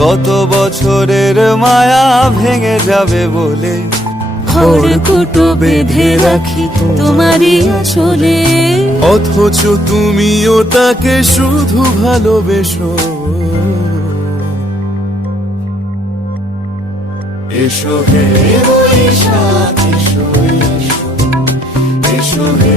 গত বছরের মায়া ভেঙে যাবে বলে। খড়কুটো বেঁধে রাখি তোমারই চলে অথচ তুমিও তাকে শুধু ভালোবেসো। এসো হে বৈশাখ এসো এসো। এসো হে